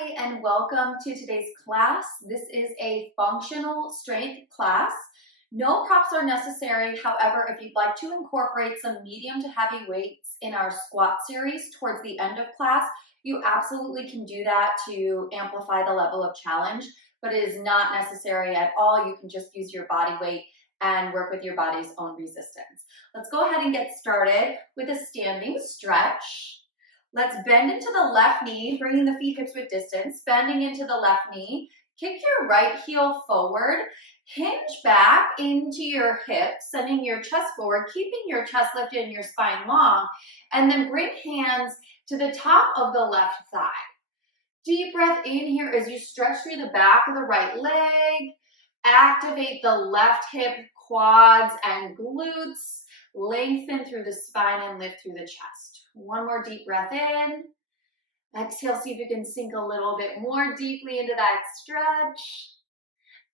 Hi, and welcome to today's class. This is a functional strength class. No props are necessary. However, if you'd like to incorporate some medium to heavy weights in our squat series towards the end of class, you absolutely can do that to amplify the level of challenge, but it is not necessary at all. You can just use your body weight and work with your body's own resistance. Let's go ahead and get started with a standing stretch. Let's bend into the left knee, bringing the feet hips width distance, bending into the left knee. Kick your right heel forward, hinge back into your hips, sending your chest forward, keeping your chest lifted and your spine long, and then bring hands to the top of the left thigh. Deep breath in here as you stretch through the back of the right leg. Activate the left hip, quads, and glutes. Lengthen through the spine and lift through the chest. One more deep breath in. Exhale, see if you can sink a little bit more deeply into that stretch.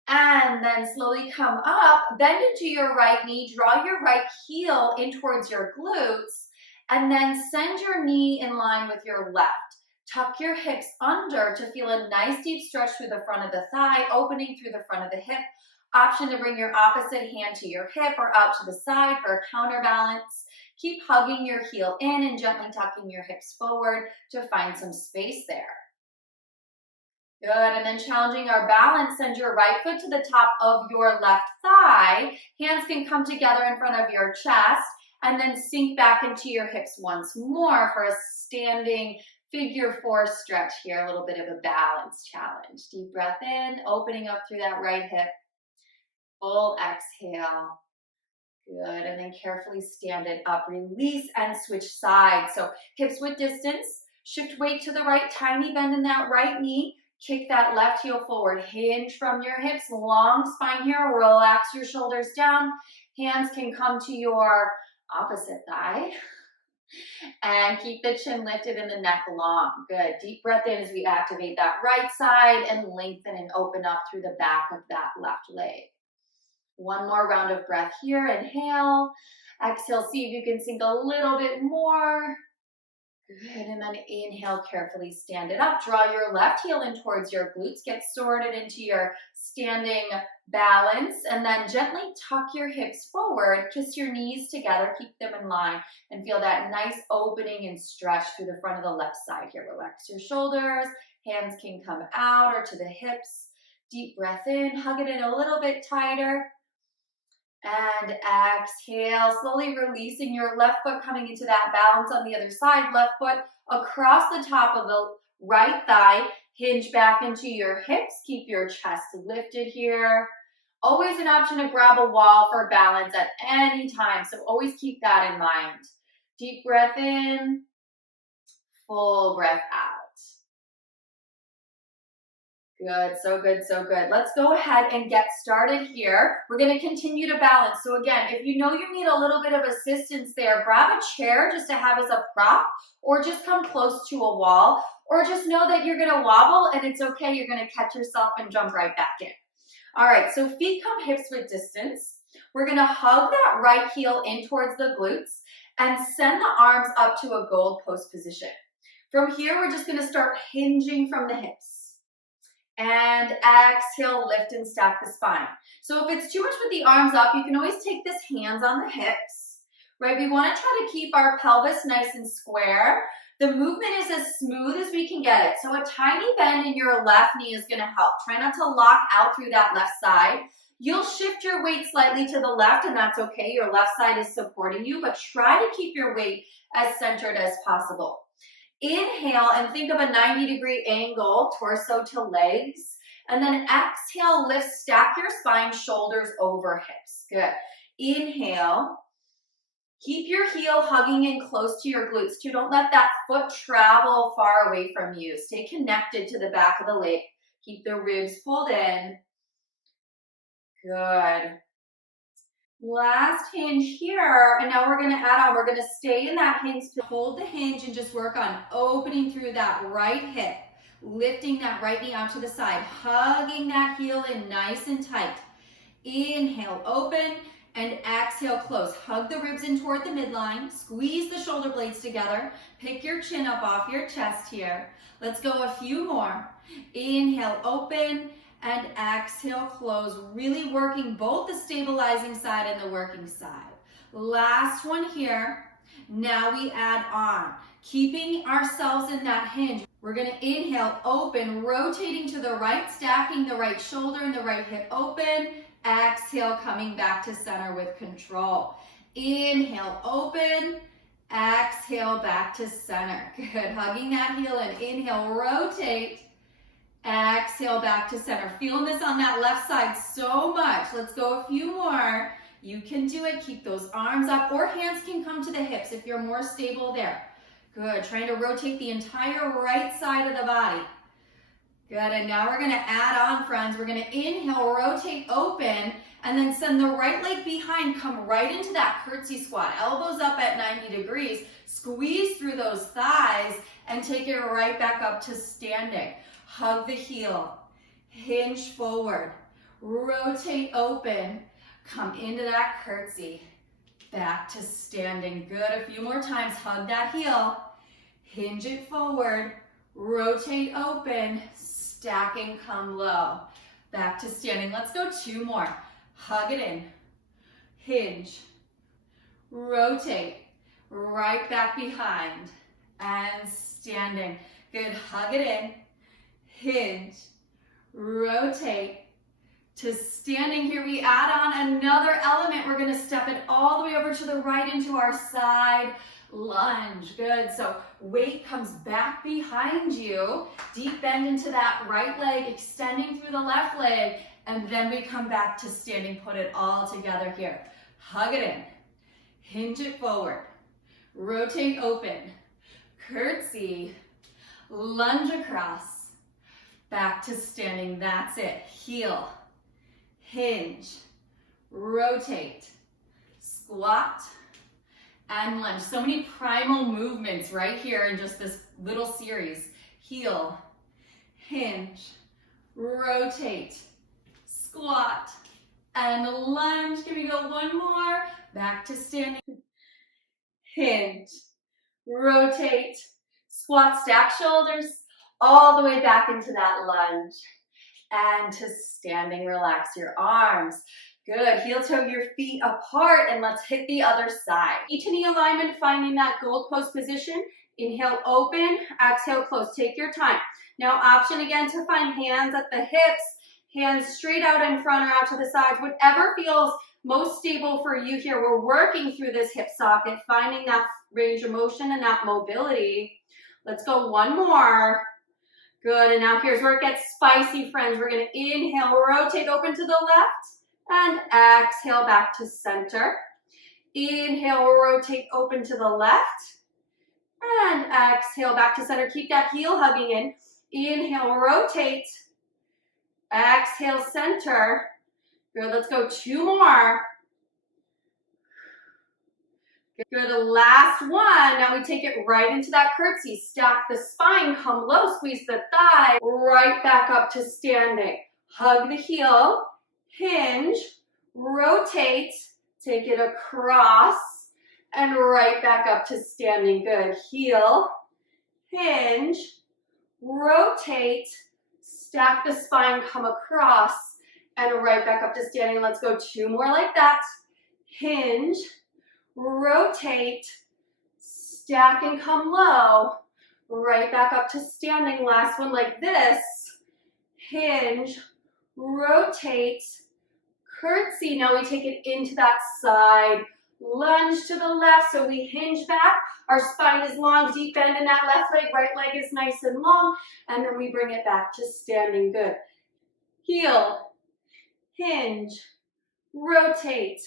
And then slowly come up, bend into your right knee, draw your right heel in towards your glutes, and then send your knee in line with your left. Tuck your hips under to feel a nice deep stretch through the front of the thigh, opening through the front of the hip. Option to bring your opposite hand to your hip or out to the side for a counterbalance. Keep hugging your heel in and gently tucking your hips forward to find some space there. Good, and then challenging our balance, send your right foot to the top of your left thigh. Hands can come together in front of your chest and then sink back into your hips once more for a standing figure four stretch here, a little bit of a balance challenge. Deep breath in, opening up through that right hip. Full exhale. Good, and then carefully stand it up, release and switch sides. So hips width distance, shift weight to the right, tiny bend in that right knee, kick that left heel forward, hinge from your hips, long spine here, relax your shoulders down. Hands can come to your opposite thigh and keep the chin lifted and the neck long. Good, deep breath in as we activate that right side and lengthen and open up through the back of that left leg. One more round of breath here. Inhale. Exhale. See if you can sink a little bit more. Good. And then inhale, carefully stand it up. Draw your left heel in towards your glutes. Get sorted into your standing balance. And then gently tuck your hips forward. Kiss your knees together. Keep them in line. And feel that nice opening and stretch through the front of the left side here. Relax your shoulders. Hands can come out or to the hips. Deep breath in. Hug it in a little bit tighter. And exhale, slowly releasing your left foot, coming into that balance on the other side. Left foot across the top of the right thigh. Hinge back into your hips. Keep your chest lifted here. Always an option to grab a wall for balance at any time, so always keep that in mind. Deep breath in. Full breath out. Good, so good, so good. Let's go ahead and get started here. We're going to continue to balance. So again, if you know you need a little bit of assistance there, grab a chair just to have as a prop, or just come close to a wall, or just know that you're going to wobble and it's okay. You're going to catch yourself and jump right back in. All right, so feet come hips width distance. We're going to hug that right heel in towards the glutes and send the arms up to a gold post position. From here, we're just going to start hinging from the hips. And exhale, lift and stack the spine. So if it's too much with the arms up, you can always take this hands on the hips, right? We want to try to keep our pelvis nice and square. The movement is as smooth as we can get it. So a tiny bend in your left knee is going to help. Try not to lock out through that left side. You'll shift your weight slightly to the left, and that's okay. Your left side is supporting you, but try to keep your weight as centered as possible. Inhale and think of a 90-degree angle, torso to legs. And then exhale, lift, stack your spine, shoulders over hips. Good. Inhale. Keep your heel hugging in close to your glutes too. Don't let that foot travel far away from you. Stay connected to the back of the leg. Keep the ribs pulled in. Good. Last hinge here, and now we're going to add on, we're going to stay in that hinge, hold the hinge and just work on opening through that right hip, lifting that right knee out to the side, hugging that heel in nice and tight. Inhale, open. and exhale, close. Hug the ribs in toward the midline. Squeeze the shoulder blades together. Pick your chin up off your chest here. Let's go a few more. Inhale, open, and exhale, close. Really working both the stabilizing side and the working side. Last one here. Now we add on, keeping ourselves in that hinge. We're going to inhale, open, rotating to the right, stacking the right shoulder and the right hip open. Exhale, coming back to center with control. Inhale, open. Exhale, back to center. Good. Hugging that heel in. Inhale, rotate. Exhale, back to center. Feeling this on that left side so much. Let's go a few more. You can do it. Keep those arms up, or hands can come to the hips if you're more stable there. Good. Trying to rotate the entire right side of the body. Good. And now we're going to add on, friends. We're going to inhale, rotate, open, and then send the right leg behind. Come right into that curtsy squat. Elbows up at 90 degrees. Squeeze through those thighs and take it right back up to standing. Hug the heel. Hinge forward. Rotate, open. Come into that curtsy. Back to standing. Good. A few more times. Hug that heel. Hinge it forward. Rotate, open. Stacking, come low. Back to standing. Let's go two more. Hug it in. Hinge. Rotate. Right back behind. And standing. Good. Hug it in. Hinge. Rotate. To standing here, we add on another element. We're going to step it all the way over to the right into our side lunge. Good. So weight comes back behind you. Deep bend into that right leg, extending through the left leg. And then we come back to standing. Put it all together here. Hug it in. Hinge it forward. Rotate, open. Curtsy. Lunge across. Back to standing. That's it. Heel. Hinge, rotate, squat, and lunge. So many primal movements right here in just this little series. Heel, hinge, rotate, squat, and lunge. Can we go one more? Back to standing. Hinge, rotate, squat, stack shoulders, all the way back into that lunge. And to standing, relax your arms. Good, heel toe your feet apart, and let's hit the other side. Knee to knee alignment, finding that gold post position. Inhale, open, exhale, close. Take your time. Now option again to find hands at the hips, hands straight out in front or out to the sides, whatever feels most stable for you here. We're working through this hip socket, finding that range of motion and that mobility. Let's go one more. Good, and now here's where it gets spicy, friends. We're going to inhale, rotate, open to the left, and exhale back to center. Inhale, rotate, open to the left, and exhale back to center. Keep that heel hugging in. Inhale, rotate, exhale, center. Good, let's go two more. Good, the last one. Now we take it right into that curtsy. Stack the spine, come low, squeeze the thigh, right back up to standing. Hug the heel, hinge, rotate, take it across, and right back up to standing. Good, heel, hinge, rotate, stack the spine, come across, and right back up to standing. Let's go two more like that. Hinge, rotate, stack and come low, right back up to standing. Last one like this. Hinge, rotate, curtsy. Now we take it into that side lunge to the left. So we hinge back. Our spine is long, deep bend in that left leg. Right leg is nice and long. And then we bring it back to standing. Good. Heel, hinge, rotate,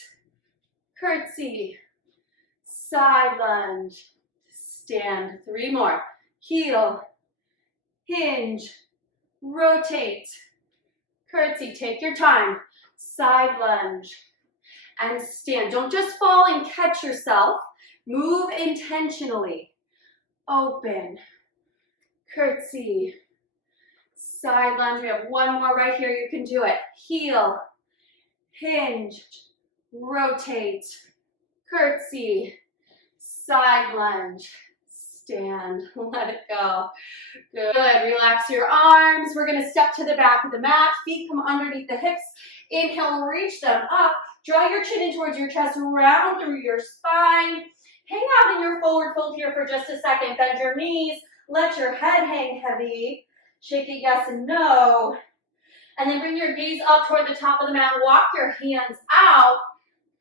curtsy, side lunge, stand. Three more. Heel, hinge, rotate, curtsy. Take your time. Side lunge, and stand. Don't just fall and catch yourself. Move intentionally. Open, curtsy, side lunge. We have one more right here. You can do it. Heel, hinge, rotate, curtsy, side lunge, stand, let it go. Good, relax your arms. We're gonna step to the back of the mat, feet come underneath the hips. Inhale, reach them up. Draw your chin in towards your chest, round through your spine. Hang out in your forward fold here for just a second. Bend your knees, let your head hang heavy. Shake it yes and no. And then bring your gaze up toward the top of the mat. Walk your hands out.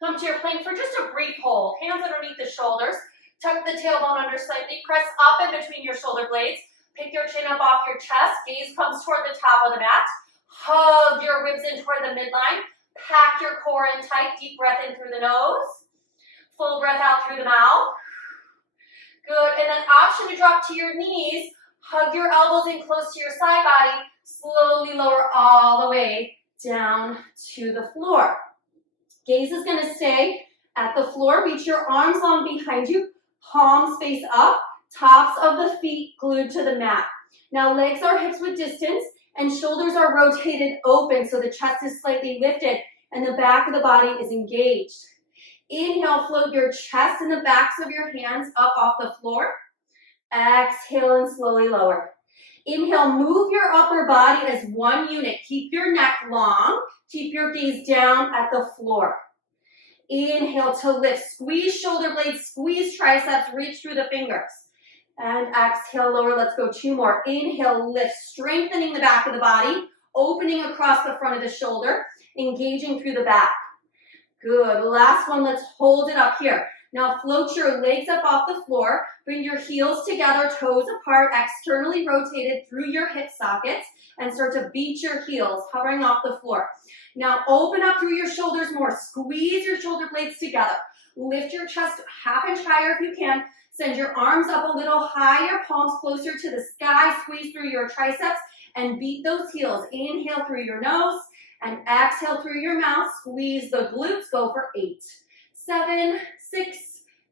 Come to your plank for just a brief hold. Hands underneath the shoulders. Tuck the tailbone under slightly. Press up in between your shoulder blades. Pick your chin up off your chest. Gaze comes toward the top of the mat. Hug your ribs in toward the midline. Pack your core in tight. Deep breath in through the nose. Full breath out through the mouth. Good. And then option to drop to your knees. Hug your elbows in close to your side body. Slowly lower all the way down to the floor. Gaze is going to stay at the floor. Reach your arms long behind you. Palms face up. Tops of the feet glued to the mat. Now legs are hips width distance and shoulders are rotated open so the chest is slightly lifted and the back of the body is engaged. Inhale, float your chest and the backs of your hands up off the floor. Exhale and slowly lower. Inhale, move your upper body as one unit. Keep your neck long. Keep your gaze down at the floor. Inhale to lift. Squeeze shoulder blades, squeeze triceps, reach through the fingers. And exhale, lower. Let's go 2 more. Inhale, lift, strengthening the back of the body, opening across the front of the shoulder, engaging through the back. Good. Last one, let's hold it up here. Now float your legs up off the floor. Bring your heels together, toes apart, externally rotated through your hip sockets, and start to beat your heels, hovering off the floor. Now open up through your shoulders more. Squeeze your shoulder blades together. Lift your chest ½ inch higher if you can. Send your arms up a little higher, palms closer to the sky. Squeeze through your triceps and beat those heels. Inhale through your nose and exhale through your mouth. Squeeze the glutes. Go for 8, 7, 6,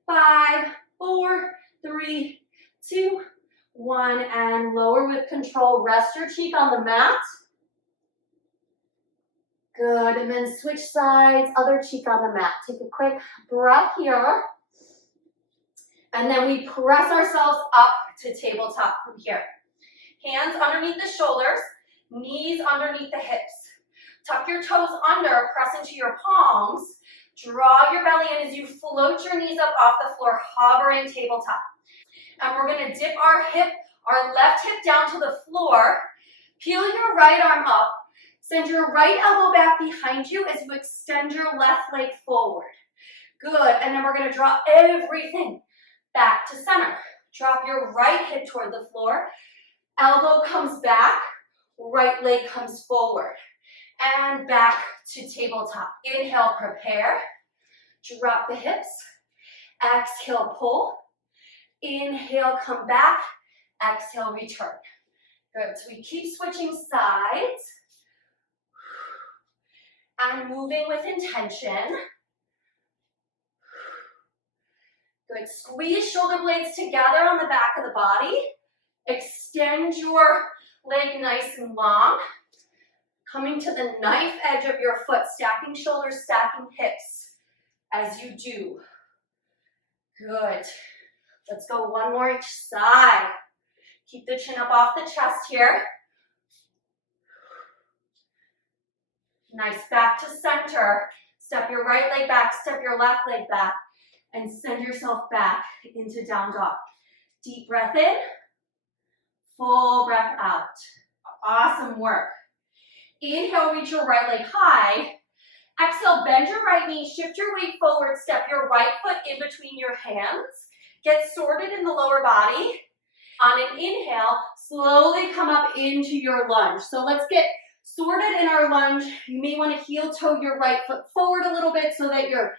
5, 4, 3, 2, 1, and lower with control. Rest your cheek on the mat. Good, and then switch sides, other cheek on the mat. Take a quick breath here. And then we press ourselves up to tabletop from here. Hands underneath the shoulders, knees underneath the hips. Tuck your toes under, press into your palms. Draw your belly in as you float your knees up off the floor, hovering tabletop. And we're going to dip our left hip down to the floor. Peel your right arm up. Send your right elbow back behind you as you extend your left leg forward. Good. And then we're going to draw everything back to center. Drop your right hip toward the floor. Elbow comes back. Right leg comes forward. And back to tabletop. Inhale, prepare. Drop the hips. Exhale, pull. Inhale, come back. Exhale, return. Good. So we keep switching sides. And moving with intention. Good. Squeeze shoulder blades together on the back of the body. Extend your leg nice and long. Coming to the knife edge of your foot, stacking shoulders, stacking hips as you do. Good. Let's go 1 more each side. Keep the chin up off the chest here. Nice, back to center. Step your right leg back, step your left leg back, and send yourself back into down dog. Deep breath in, full breath out. Awesome work. Inhale, reach your right leg high. Exhale, bend your right knee, shift your weight forward, step your right foot in between your hands. Get sorted in the lower body. On an inhale, slowly come up into your lunge. So let's get sorted in our lunge. You may want to heel toe your right foot forward a little bit so that your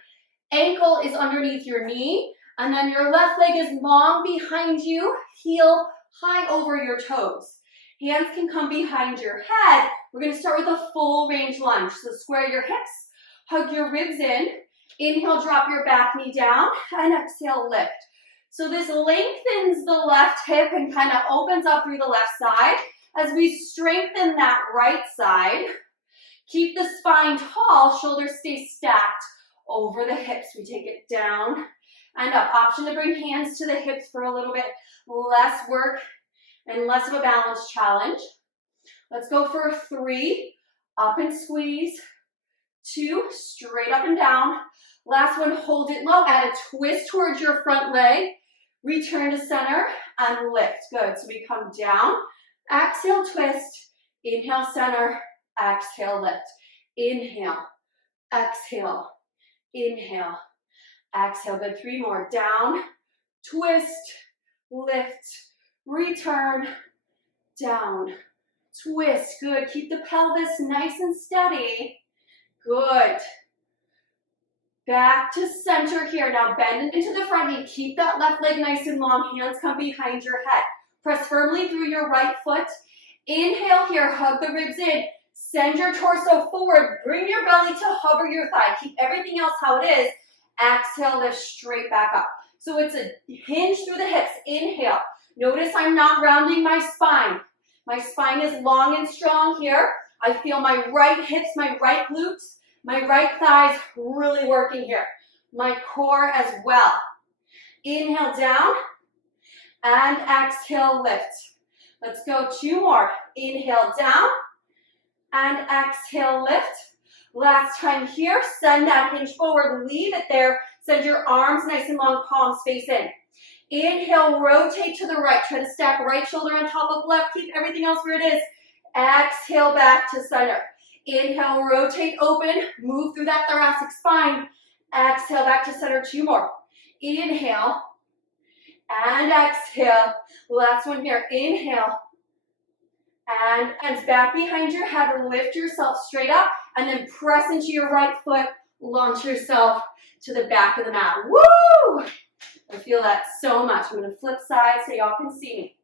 ankle is underneath your knee. And then your left leg is long behind you, heel high over your toes. Hands can come behind your head. We're going to start with a full range lunge. So square your hips, hug your ribs in. Inhale, drop your back knee down, and exhale, lift. So this lengthens the left hip and kind of opens up through the left side. As we strengthen that right side, keep the spine tall, shoulders stay stacked over the hips. We take it down and up. Option to bring hands to the hips for a little bit less work and less of a balance challenge. Let's go for 3, up and squeeze, 2, straight up and down. Last one, hold it low, add a twist towards your front leg, return to center and lift. Good, so we come down, exhale, twist, inhale, center, exhale, lift. Inhale, exhale, inhale, exhale. Good, 3 more, down, twist, lift, return, down, twist. Good, keep the pelvis nice and steady. Good. Back to center here. Now bend into the front knee. Keep that left leg nice and long. Hands come behind your head. Press firmly through your right foot. Inhale here. Hug the ribs in. Send your torso forward. Bring your belly to hover your thigh. Keep everything else how it is. Exhale, lift straight back up. So it's a hinge through the hips. Inhale. Notice I'm not rounding my spine. My spine is long and strong here. I feel my right hips, my right glutes, my right thighs really working here. My core as well. Inhale down and exhale, lift. Let's go 2 more. Inhale down and exhale, lift. Last time here, send that hinge forward, leave it there. Send your arms nice and long, palms face in. Inhale, rotate to the right. Try to stack right shoulder on top of left. Keep everything else where it is. Exhale, back to center. Inhale, rotate, open, move through that thoracic spine. Exhale, back to center, 2 more. Inhale, and exhale. Last one here, inhale, and hands back behind your head, lift yourself straight up, and then press into your right foot, launch yourself to the back of the mat. Woo! I feel that so much. I'm gonna flip sides so y'all can see me.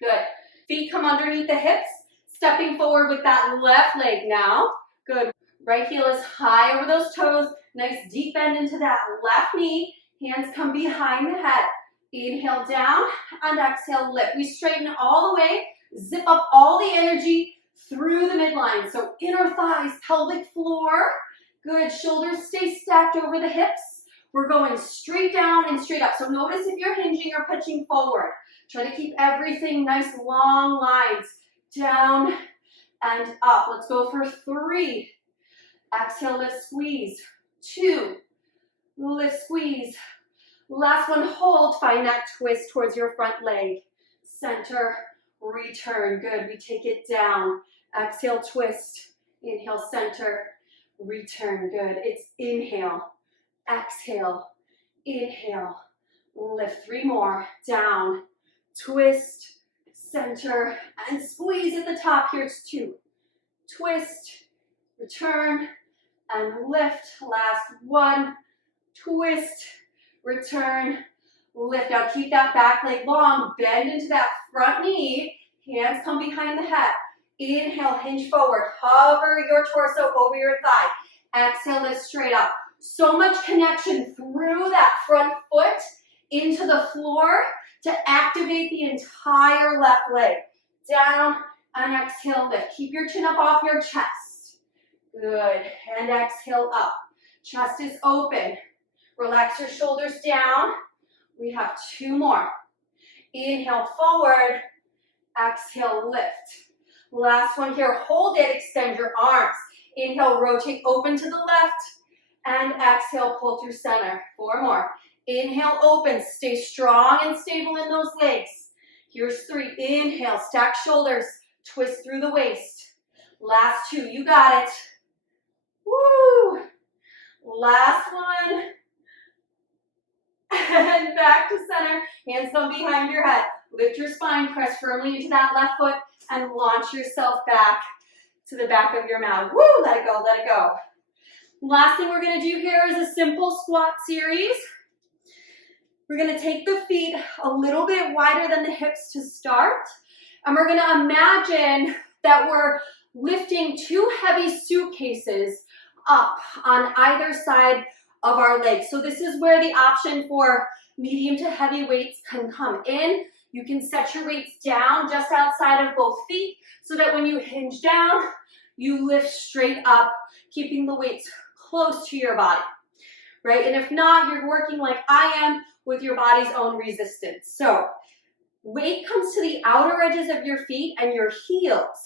Good. Feet come underneath the hips. Stepping forward with that left leg now. Good. Right heel is high over those toes. Nice deep bend into that left knee. Hands come behind the head. Inhale down and exhale, lift. We straighten all the way. Zip up all the energy through the midline. So inner thighs, pelvic floor. Good. Shoulders stay stacked over the hips. We're going straight down and straight up. So notice if you're hinging or pitching forward. Try to keep everything nice long lines. Down and up. Let's go for 3. Exhale, lift, squeeze. 2. Lift, squeeze. Last one, hold. Find that twist towards your front leg. Center, return. Good. We take it down. Exhale, twist. Inhale, center, return. Good. It's inhale, exhale, inhale, lift. 3 more. Down, twist, center, and squeeze at the top. Here's 2. Twist, return, and lift. Last one. Twist, return, lift. Now keep that back leg long. Bend into that front knee. Hands come behind the head. Inhale, hinge forward. Hover your torso over your thigh. Exhale, lift straight up. So much connection through that front foot into the floor to activate the entire left leg. Down and exhale, lift. Keep your chin up off your chest. Good. And exhale up. Chest is open. Relax your shoulders down. We have 2 more. Inhale forward. Exhale, lift. Last one here. Hold it. Extend your arms. Inhale, rotate open to the left. And exhale, pull through center. 4 more. Inhale, open. Stay strong and stable in those legs. Here's 3. Inhale, stack shoulders. Twist through the waist. Last 2. You got it. Woo! Last one. And back to center. Hands come behind your head. Lift your spine. Press firmly into that left foot and launch yourself back to the back of your mat. Woo! Let it go. Let it go. Last thing we're going to do here is a simple squat series. We're going to take the feet a little bit wider than the hips to start. And we're going to imagine that we're lifting 2 heavy suitcases up on either side of our legs. So this is where the option for medium to heavy weights can come in. You can set your weights down just outside of both feet so that when you hinge down, you lift straight up, keeping the weights close to your body. right? And if not, you're working like I am with your body's own resistance. So weight comes to the outer edges of your feet and your heels.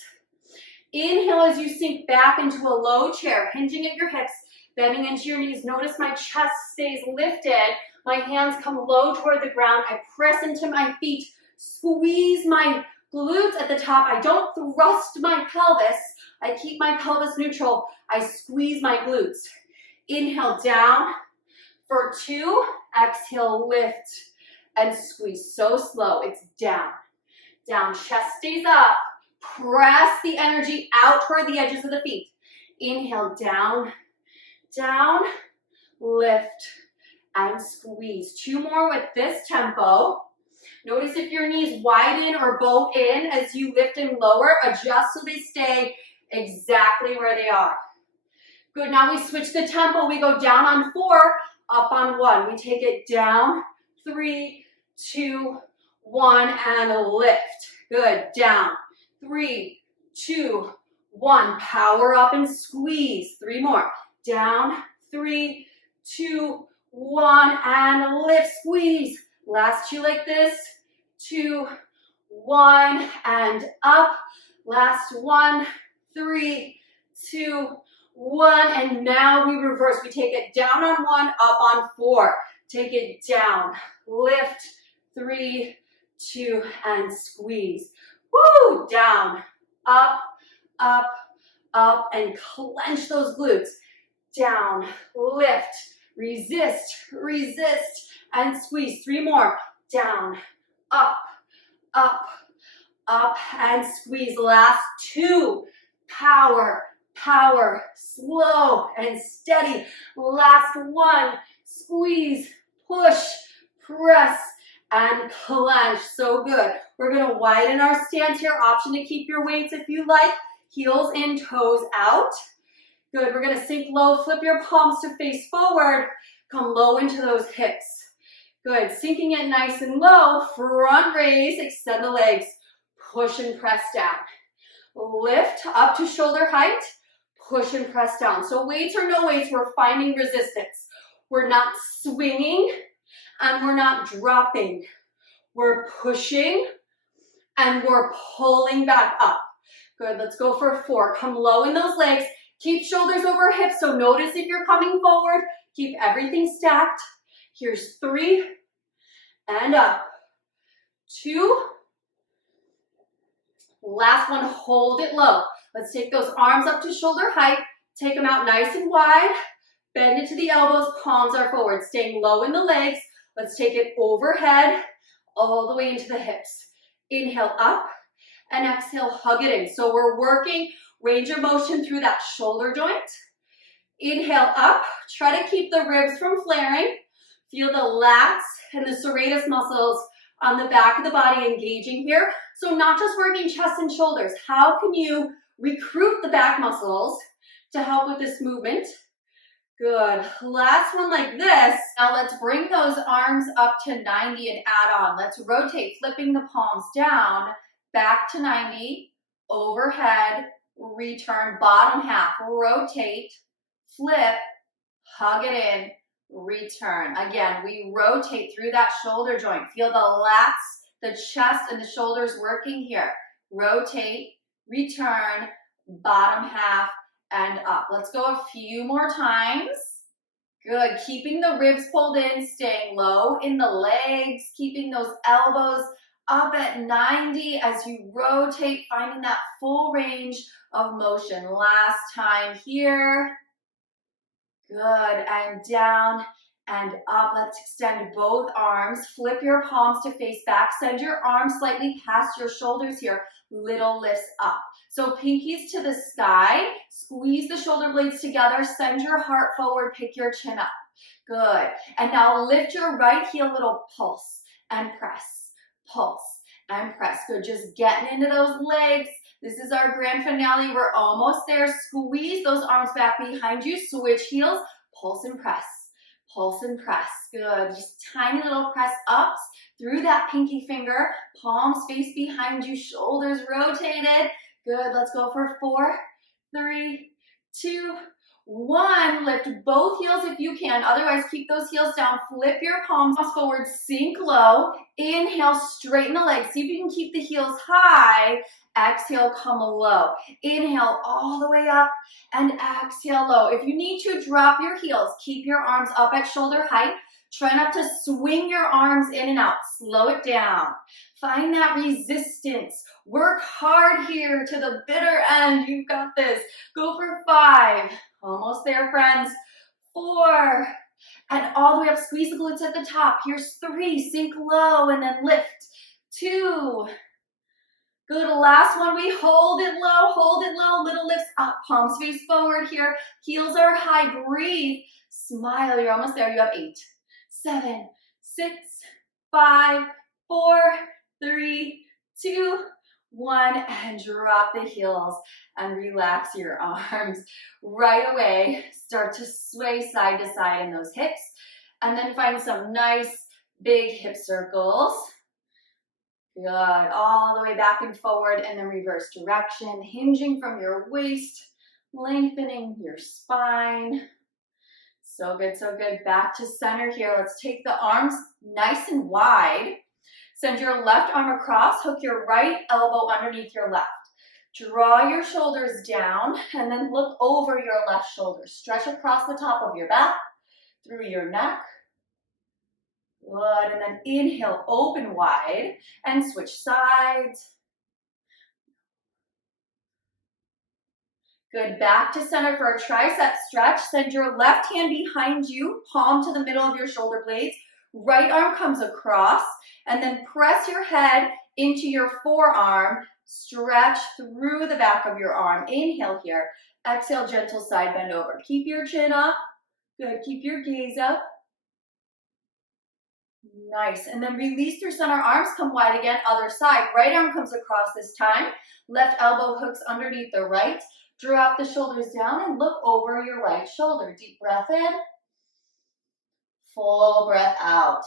Inhale as you sink back into a low chair, hinging at your hips, bending into your knees. Notice my chest stays lifted. My hands come low toward the ground. I press into my feet, squeeze my glutes at the top. I don't thrust my pelvis. I keep my pelvis neutral. I squeeze my glutes. Inhale down for 2. Exhale, lift and squeeze. So slow. It's down. Down. Chest stays up. Press the energy out toward the edges of the feet. Inhale, down, down, lift, and squeeze. 2 more with this tempo. Notice if your knees widen or bow in as you lift and lower. Adjust so they stay exactly where they are. Good, now we switch the tempo. We go down on 4, up on 1. We take it down, 3, 2, 1, and lift. Good, down, 3, 2, 1. Power up and squeeze. 3 more. Down, 3, 2, 1, and lift, squeeze. Last 2 like this. 2, 1, and up. Last 1, 3, 2, 1, and now we reverse. We take it down on 1, up on 4. Take it down, lift, 3, 2, and squeeze. Woo, down, up, up, up, and clench those glutes. Down, lift, resist, resist, and squeeze. 3 more. Down, up, up, up, and squeeze. Last 2. Power, power, slow and steady. Last 1. Squeeze, push, press, and clench. So good. We're going to widen our stance here. Option to keep your weights if you like. Heels in, toes out. Good. We're going to sink low. Flip your palms to face forward. Come low into those hips. Good. Sinking it nice and low. Front raise. Extend the legs. Push and press down. Lift up to shoulder height. Push and press down. So weights or no weights, we're finding resistance. We're not swinging and we're not dropping. We're pushing and we're pulling back up. Good, let's go for 4. Come low in those legs. Keep shoulders over hips, so notice if you're coming forward. Keep everything stacked. Here's 3, and up. 2. Last one, hold it low. Let's take those arms up to shoulder height. Take them out nice and wide. Bend into the elbows, palms are forward. Staying low in the legs. Let's take it overhead, all the way into the hips. Inhale up, and exhale, hug it in. So we're working range of motion through that shoulder joint. Inhale up, try to keep the ribs from flaring. Feel the lats and the serratus muscles on the back of the body engaging here. So not just working chest and shoulders. How can you recruit the back muscles to help with this movement? Good. Last one like this. Now let's bring those arms up to 90 and add on. Let's rotate, flipping the palms down, back to 90, overhead, return, bottom half, rotate, flip, hug it in, return. Again, we rotate through that shoulder joint. Feel the lats, the chest, and the shoulders working here. Rotate, return, bottom half, and up. Let's go a few more times. Good. Keeping the ribs pulled in, staying low in the legs, keeping those elbows up at 90 as you rotate, finding that full range of motion. Last time here. Good. And down and up. Let's extend both arms. Flip your palms to face back. Send your arms slightly past your shoulders here. Little lifts up. So pinkies to the sky. Squeeze the shoulder blades together. Send your heart forward. Pick your chin up. Good. And now lift your right heel, little pulse and press. Pulse and press. Good. Just getting into those legs. This is our grand finale. We're almost there. Squeeze those arms back behind you. Switch heels. Pulse and press. Pulse and press. Good. Just tiny little press ups through that pinky finger. Palms face behind you. Shoulders rotated. Good. Let's go for 4, 3, 2, 1, lift both heels if you can. Otherwise, keep those heels down. Flip your palms forward, sink low. Inhale, straighten the legs. See if you can keep the heels high. Exhale, come low. Inhale all the way up and exhale low. If you need to, drop your heels. Keep your arms up at shoulder height. Try not to swing your arms in and out. Slow it down. Find that resistance. Work hard here to the bitter end. You've got this. Go for 5. Almost there, friends. 4. And all the way up. Squeeze the glutes at the top. Here's 3. Sink low and then lift. 2. Good. Last one. We hold it low. Hold it low. Little lifts up. Palms face forward here. Heels are high. Breathe. Smile. You're almost there. You have 8, 7, 6, 5, 4, 3, 2, 1, and drop the heels and relax your arms. Right away, start to sway side to side in those hips, and then find some nice big hip circles. Good. All the way back and forward, and then reverse direction, hinging from your waist, lengthening your spine. So good, so good. Back to center here. Let's take the arms nice and wide. Send your left arm across. Hook your right elbow underneath your left. Draw your shoulders down and then look over your left shoulder. Stretch across the top of your back, through your neck. Good. And then inhale, open wide and switch sides. Good. Back to center for a tricep stretch. Send your left hand behind you, palm to the middle of your shoulder blades. Right arm comes across, and then press your head into your forearm. Stretch through the back of your arm. Inhale here. Exhale, gentle side bend over. Keep your chin up. Good. Keep your gaze up. Nice. And then release through center. Arms come wide again. Other side. Right arm comes across this time. Left elbow hooks underneath the right. Drop the shoulders down and look over your right shoulder. Deep breath in. Full breath out.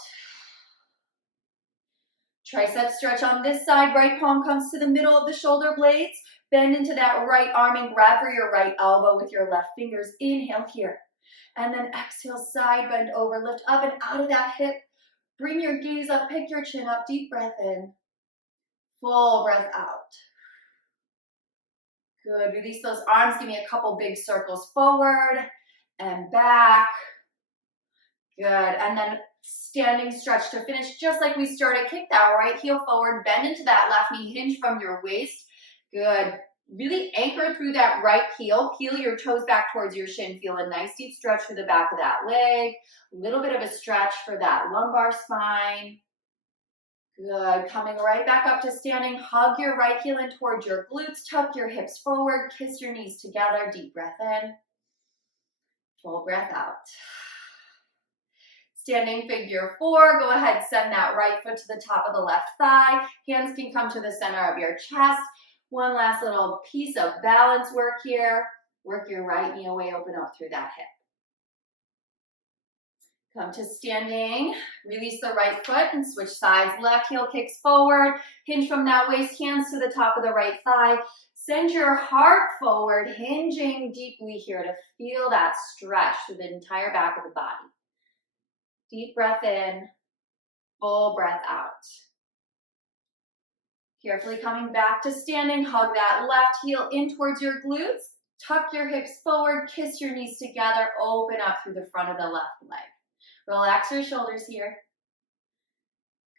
Tricep stretch on this side. Right palm comes to the middle of the shoulder blades. Bend into that right arm and grab for your right elbow with your left fingers. Inhale here. And then exhale, side bend over. Lift up and out of that hip. Bring your gaze up. Pick your chin up. Deep breath in. Full breath out. Good. Release those arms. Give me a couple big circles forward and back. Good. And then standing stretch to finish just like we started. Kick that right heel forward. Bend into that left knee. Hinge from your waist. Good. Really anchor through that right heel. Peel your toes back towards your shin. Feel a nice deep stretch through the back of that leg. A little bit of a stretch for that lumbar spine. Good. Coming right back up to standing. Hug your right heel in towards your glutes. Tuck your hips forward. Kiss your knees together. Deep breath in. Full breath out. Standing figure 4. Go ahead, send that right foot to the top of the left thigh. Hands can come to the center of your chest. One last little piece of balance work here. Work your right knee away, open up through that hip. Come to standing, release the right foot and switch sides. Left heel kicks forward, hinge from that waist, hands to the top of the right thigh. Send your heart forward, hinging deeply here to feel that stretch through the entire back of the body. Deep breath in, full breath out. Carefully coming back to standing, hug that left heel in towards your glutes. Tuck your hips forward, kiss your knees together, open up through the front of the left leg. Relax your shoulders here.